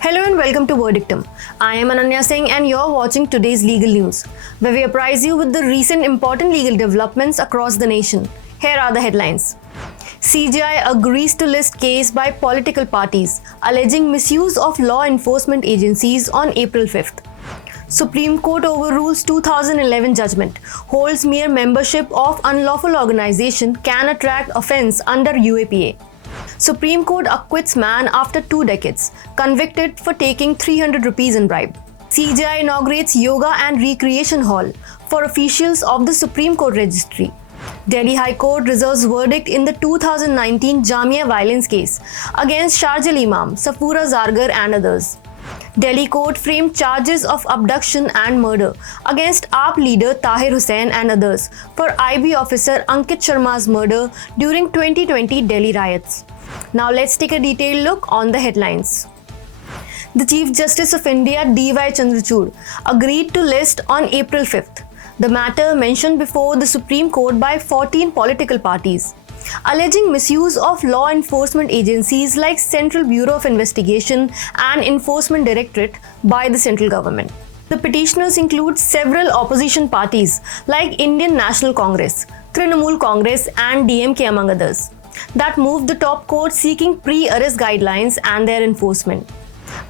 Hello and welcome to Verdictum. I am Ananya Singh and you're watching today's legal news, where we apprise you with the recent important legal developments across the nation. Here are the headlines. CJI agrees to list case by political parties alleging misuse of law enforcement agencies on April 5th. Supreme Court overrules 2011 judgment, holds mere membership of unlawful organization can attract offence under UAPA. Supreme Court acquits man after 2 decades, convicted for taking 300 rupees in bribe. CJI inaugurates yoga and recreation hall for officials of the Supreme Court registry. Delhi High Court reserves verdict in the 2019 Jamia violence case against Sharjah Imam, Safura Zargar and others. Delhi court framed charges of abduction and murder against AAP leader Tahir Hussain and others for IB officer Ankit Sharma's murder during 2020 Delhi riots. Now let's take a detailed look on the headlines. The Chief Justice of India D.Y. Chandrachud agreed to list on April 5th the matter mentioned before the Supreme Court by 14 political parties, alleging misuse of law enforcement agencies like Central Bureau of Investigation and Enforcement Directorate by the central government. The petitioners include several opposition parties like Indian National Congress, Trinamool Congress and DMK among others, that moved the top court seeking pre-arrest guidelines and their enforcement.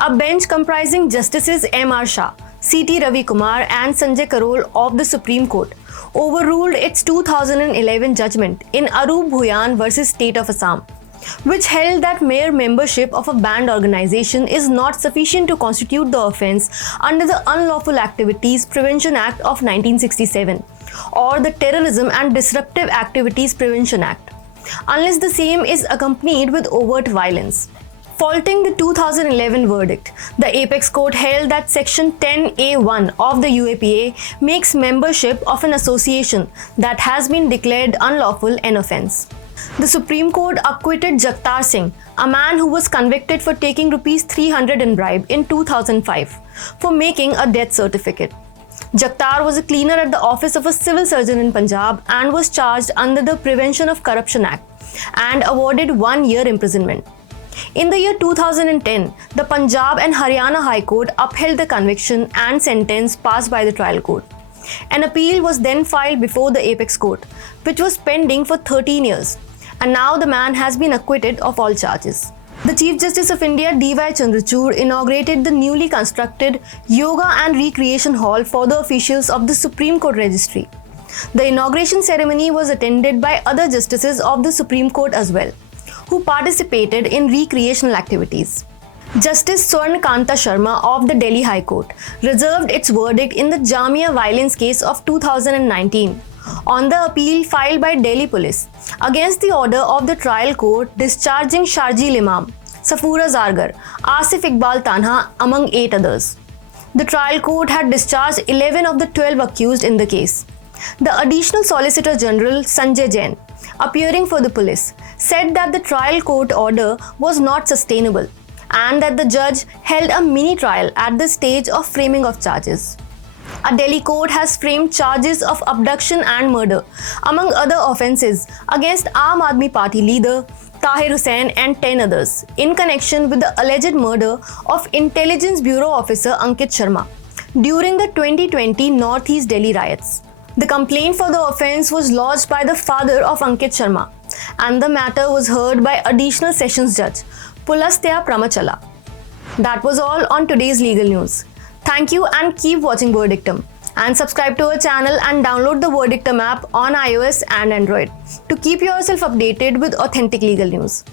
A bench comprising Justices M.R. Shah, C.T. Ravi Kumar and Sanjay Karol of the Supreme Court overruled its 2011 judgment in Arup Bhuyan versus State of Assam, which held that mere membership of a banned organization is not sufficient to constitute the offence under the Unlawful Activities Prevention Act of 1967 or the Terrorism and Disruptive Activities Prevention Act, unless the same is accompanied with overt violence. Faulting the 2011 verdict, the Apex Court held that Section 10A1 of the UAPA makes membership of an association that has been declared unlawful an offence. The Supreme Court acquitted Jagtar Singh, a man who was convicted for taking Rs 300 in bribe in 2005 for making a death certificate. Jagtar was a cleaner at the office of a civil surgeon in Punjab and was charged under the Prevention of Corruption Act and awarded 1 year imprisonment. In the year 2010, the Punjab and Haryana High Court upheld the conviction and sentence passed by the trial court. An appeal was then filed before the Apex Court, which was pending for 13 years, and now the man has been acquitted of all charges. The Chief Justice of India D.Y. Chandrachud inaugurated the newly constructed Yoga and Recreation Hall for the officials of the Supreme Court registry. The inauguration ceremony was attended by other justices of the Supreme Court as well, who participated in recreational activities. Justice Swarn Kanta Sharma of the Delhi High Court reserved its verdict in the Jamia violence case of 2019 on the appeal filed by Delhi Police against the order of the trial court discharging Sharjah Imam, Safura Zargar, Asif Iqbal Tanha among 8 others. The trial court had discharged 11 of the 12 accused in the case. The Additional Solicitor General Sanjay Jain, appearing for the police, said that the trial court order was not sustainable and that the judge held a mini trial at the stage of framing of charges. A Delhi court has framed charges of abduction and murder, among other offences, against Aam Aadmi Party leader Tahir Hussain and 10 others in connection with the alleged murder of Intelligence Bureau officer Ankit Sharma during the 2020 Northeast Delhi riots. The complaint for the offence was lodged by the father of Ankit Sharma, and the matter was heard by Additional Sessions Judge Pulastya Pramachala. That was all on today's legal news. Thank you and keep watching Verdictum. And subscribe to our channel and download the Verdictum app on iOS and Android to keep yourself updated with authentic legal news.